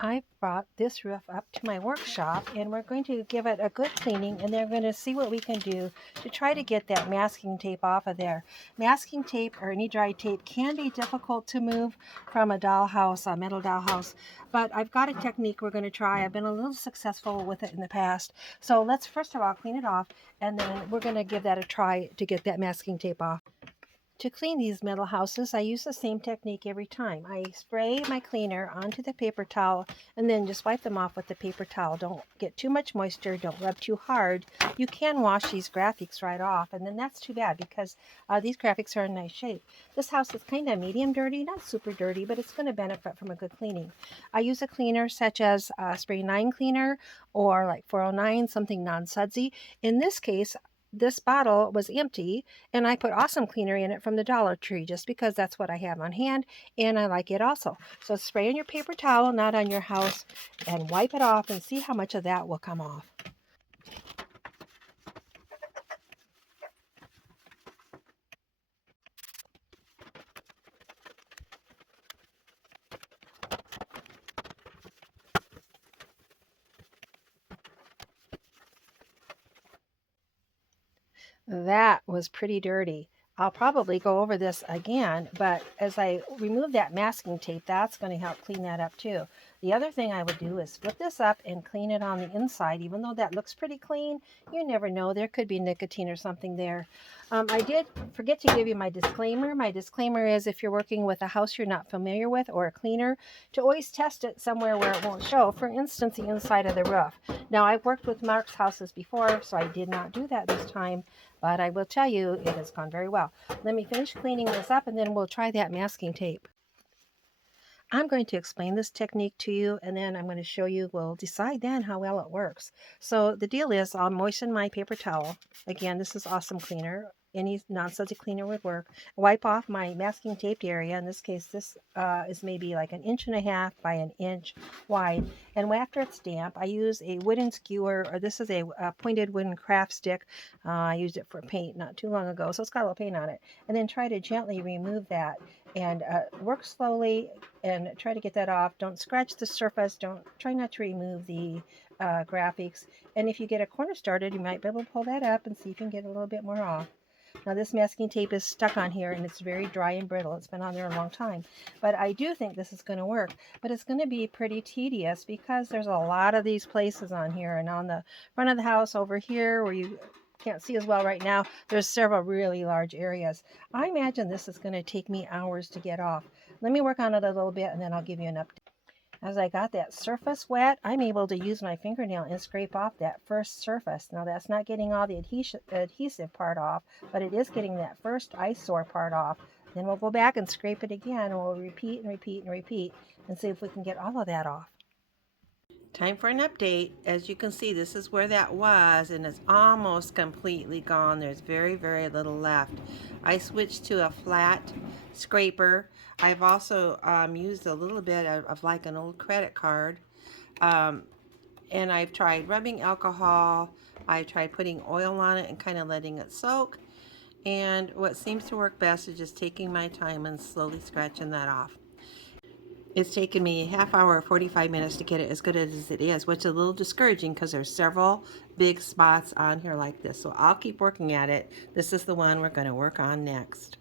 I brought this roof up to my workshop and we're going to give it a good cleaning, and then we're going to see what we can do to try to get that masking tape off of there. Masking tape or any dry tape can be difficult to move from a dollhouse, a metal dollhouse, but I've got a technique we're going to try. I've been a little successful with it in the past. So let's first of all clean it off, and then we're going to give that a try to get that masking tape off. To clean these metal houses, I use the same technique every time. I spray my cleaner onto the paper towel and then just wipe them off with the paper towel. Don't get too much moisture, don't rub too hard. You can wash these graphics right off, and then that's too bad because these graphics are in nice shape. This house is kind of medium dirty, not super dirty, but it's going to benefit from a good cleaning. I use a cleaner such as Spray 9 cleaner or like 409, something non-sudsy. In this case, this bottle was empty and I put Awesome Cleaner in it from the Dollar Tree just because that's what I have on hand and I like it also. So spray on your paper towel, not on your house, and wipe it off and see how much of that will come off. That was pretty dirty. I'll probably go over this again, but as I remove that masking tape, that's going to help clean that up too. The other thing I would do is flip this up and clean it on the inside. Even though that looks pretty clean, you never know. There could be nicotine or something there. I did forget to give you my disclaimer. My disclaimer is if you're working with a house you're not familiar with or a cleaner, to always test it somewhere where it won't show. For instance, the inside of the roof. Now, I've worked with Mark's houses before, so I did not do that this time. But I will tell you, it has gone very well. Let me finish cleaning this up and then we'll try that masking tape. I'm going to explain this technique to you and then I'm going to show you, we'll decide then how well it works. So the deal is I'll moisten my paper towel. Again, this is Awesome Cleaner. Any non-sudsy cleaner would work. Wipe off my masking taped area. In this case, this is maybe like 1.5 inches by 1 inch wide. And after it's damp, I use a wooden skewer, or this is a pointed wooden craft stick. I used it for paint not too long ago, so it's got a little paint on it. And then try to gently remove that and work slowly and try to get that off. Don't scratch the surface. Try not to remove the graphics. And if you get a corner started, you might be able to pull that up and see if you can get a little bit more off. Now this masking tape is stuck on here and it's very dry and brittle. It's been on there a long time. But I do think this is going to work. But it's going to be pretty tedious because there's a lot of these places on here. And on the front of the house over here where you can't see as well right now, there's several really large areas. I imagine this is going to take me hours to get off. Let me work on it a little bit and then I'll give you an update. As I got that surface wet, I'm able to use my fingernail and scrape off that first surface. Now that's not getting all the adhesive part off, but it is getting that first eyesore part off. Then we'll go back and scrape it again, and we'll repeat and repeat and repeat and see if we can get all of that off. Time for an update. As you can see, this is where that was, and it's almost completely gone. There's very, very little left. I switched to a flat scraper. I've also used a little bit of like an old credit card. And I've tried rubbing alcohol. I tried putting oil on it and kind of letting it soak. And what seems to work best is just taking my time and slowly scratching that off. It's taken me a half hour or 45 minutes to get it as good as it is, which is a little discouraging because there's several big spots on here like this. So I'll keep working at it. This is the one we're going to work on next.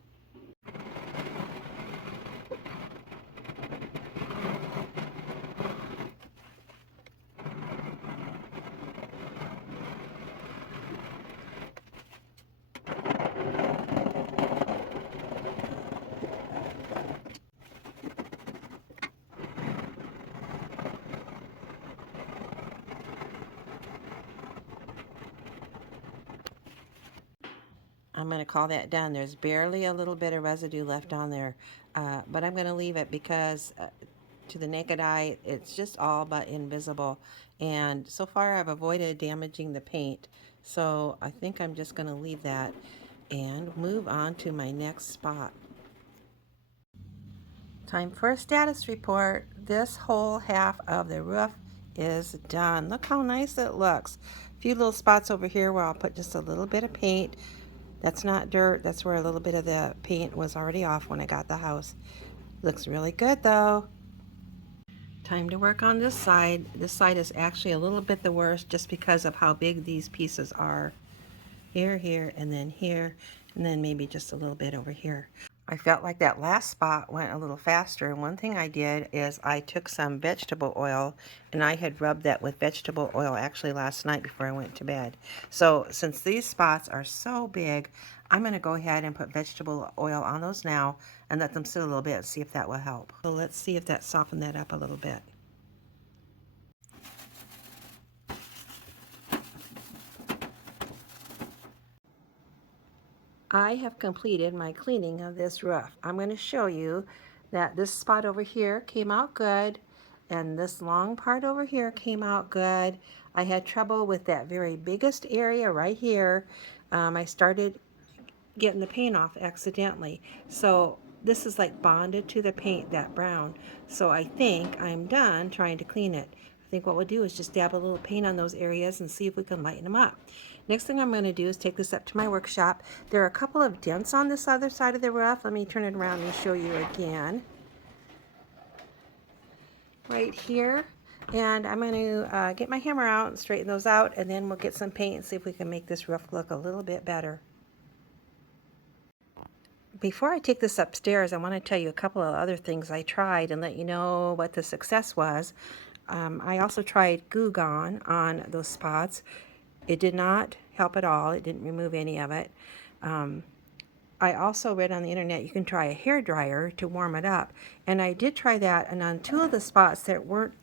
I'm going to call that done. There's barely a little bit of residue left on there, but I'm going to leave it because to the naked eye, it's just all but invisible. And so far, I've avoided damaging the paint, so I think I'm just going to leave that and move on to my next spot. Time for a status report. This whole half of the roof is done. Look how nice it looks. A few little spots over here where I'll put just a little bit of paint. That's not dirt. That's where a little bit of the paint was already off when I got the house. Looks really good though. Time to work on this side. This side is actually a little bit the worst just because of how big these pieces are. Here, here, and then maybe just a little bit over here. I felt like that last spot went a little faster, and one thing I did is I took some vegetable oil and I had rubbed that with vegetable oil actually last night before I went to bed. So since these spots are so big, I'm going to go ahead and put vegetable oil on those now and let them sit a little bit and see if that will help. So let's see if that softened that up a little bit. I have completed my cleaning of this roof. I'm going to show you that this spot over here came out good, and this long part over here came out good. I had trouble with that very biggest area right here. I started getting the paint off accidentally. So this is like bonded to the paint, that brown. So I think I'm done trying to clean it. I think what we'll do is just dab a little paint on those areas and see if we can lighten them up. Next thing I'm going to do is take this up to my workshop. There are a couple of dents on this other side of the roof. Let me turn it around and show you again. Right here. And I'm going to get my hammer out and straighten those out, and then we'll get some paint and see if we can make this roof look a little bit better. Before I take this upstairs, I want to tell you a couple of other things I tried and let you know what the success was. I also tried Goo Gone on those spots. It did not help at all. It didn't remove any of it. I also read on the internet you can try a hair dryer to warm it up. And I did try that, and on two of the spots that weren't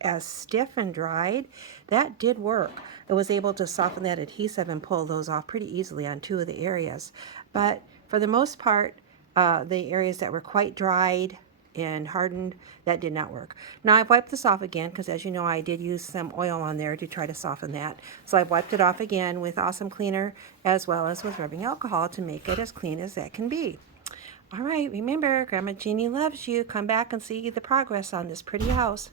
as stiff and dried, that did work. It was able to soften that adhesive and pull those off pretty easily on two of the areas. But for the most part, the areas that were quite dried and hardened, that did not work. Now I've wiped this off again because, as you know, I did use some oil on there to try to soften that. So I've wiped it off again with Awesome Cleaner as well as with rubbing alcohol to make it as clean as that can be. All right, remember, Grandma Jeannie loves you. Come back and see the progress on this pretty house.